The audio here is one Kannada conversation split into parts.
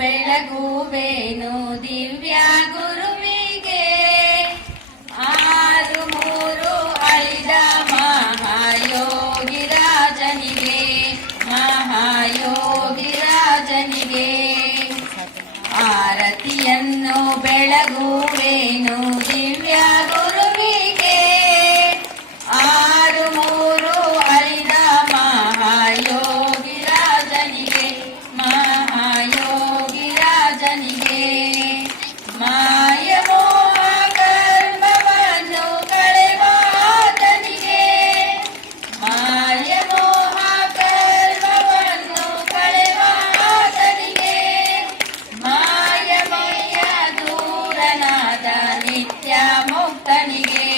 ಬೆಳಗುವೇನು ದಿವ್ಯ ಗುರುವಿಗೆ ಆರು ಮೂರು ಐದ ಮಹಾಯೋಗಿ ರಾಜನಿಗೆ ಆರತಿಯನ್ನು ಬೆಳಗುವೇನು ದಿವ್ಯ ಗುರುವಿಗೆ ಆರು ಮೂರು ಐದ ಮಹಾಯೋಗಿ ರಾಜನಿಗೆ ಮಾಯ ಮೋಹ ಕರ್ಮವನ್ನು ಕಳೆವಾತನಿಗೆ ಮಾಯ ಮೋಹ ಕರ್ಮವನ್ನು ಕಳೆವಾತನಿಗೆ ಮಾಯಮಯ ದೂರನಾದ ನಿತ್ಯ ಮುಕ್ತನಿಗೆ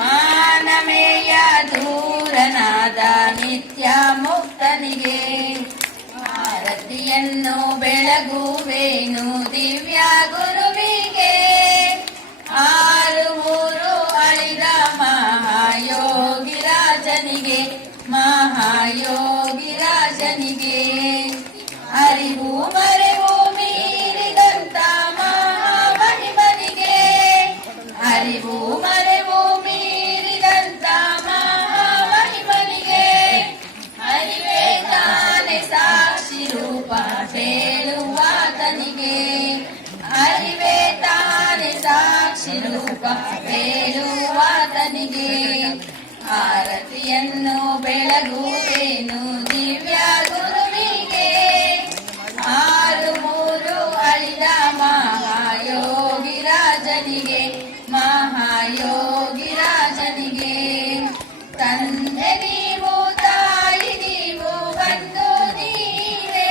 ಮಾನಮೇಯ ದೂರನಾದ ನಿತ್ಯ ಮುಕ್ತನಿಗೆ ಆರತಿಯನ್ನು ಬೆಳಗುವೇನು ದಿವ್ಯ ಗುರುವಿಗೆ ಆರು ಮೂರು ಐದ ಮಹಾಯೋಗಿ ರಾಜನಿಗೆ ಅರಿವು ಮರೆವು ಮೀರಿದಂತ ಮಹಾಮಹಿಮನಿಗೆ ಅರಿವು ಮರೆವು ಮೀರಿದಂತ ಮಹಾಮಹಿಮನಿಗೆ ಅರಿವೇ ತಾನೆ ಸಾಕ್ಷಿ ರೂಪ ಬೇಳುವಾತನಿಗೆ ಅರಿವೇ ತಾನೆ ಸಾಕ್ಷಿ ರೂಪ ಬೇಳುವಾತನಿಗೆ ಆರತಿಯನ್ನು ಬೆಳಗುವೇನು ದಿವ್ಯ ಗುರುವಿಗೆ ಆರು ಮೂರು ಐದ ಮಹಾಯೋಗಿ ರಾಜನಿಗೆ ತಂದೆ ನೀವು ತಾಯಿ ನೀವು ಬಂದು ನೀವೇ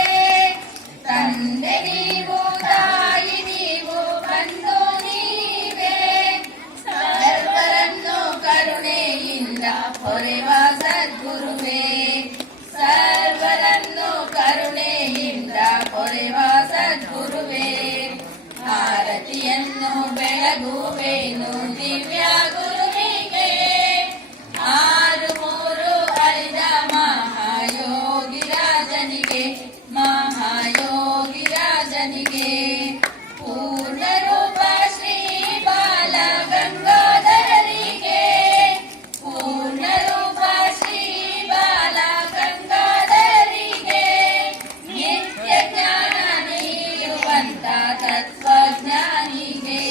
ತಂದೆ ನೀವು ತಾಯಿ ನೀವು ಬಂದು ನೀವೇ ಸರ್ವರನ್ನು ಕರುಣೆಯಿಂದ ಹೊರೆವ ಸದ್ಗುರುವೇ ಸರ್ವರನ್ನು ಕರುಣೆಯಿಂದ ಹೊರೆವ ಸದ್ಗುರುವೇ ಆರತಿಯನ್ನು ಬೆಳಗುವೇನು ದಿವ್ಯ ಗುರುವಿಗೆ ಆರು ಮೂರು ಐದ ಮಹಾಯೋಗಿ ರಾಜನಿಗೆ ಪೂರ್ಣರೂಪ ಶ್ರೀ ಬಾಲ ಗಂಗಾಧರರಿಗೆ ಪೂರ್ಣರೂಪ ಶ್ರೀ ಬಾಲ ಗಂಗಾಧರರಿಗೆ ನಿತ್ಯ ಜ್ಞಾನ ನೀಡುವಂತ ತತ್ವಜ್ಞಾನಿಗೆ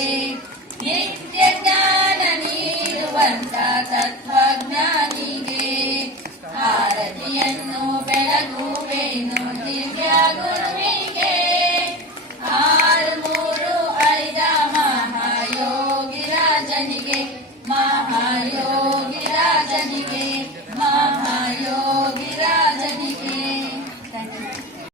ನಿತ್ಯ ಜ್ಞಾನ ನೀಡುವಂತ ತತ್ವಜ್ಞಾನಿಗೆ ಆರತಿಯನ್ನು ಬೆಳಗುವೇನು ದಿವ್ಯ ಗುರುವಿಗೆ ಆರು ಮೂರು ಐದ ಮಹಾಯೋಗಿ ರಾಜನಿಗೆ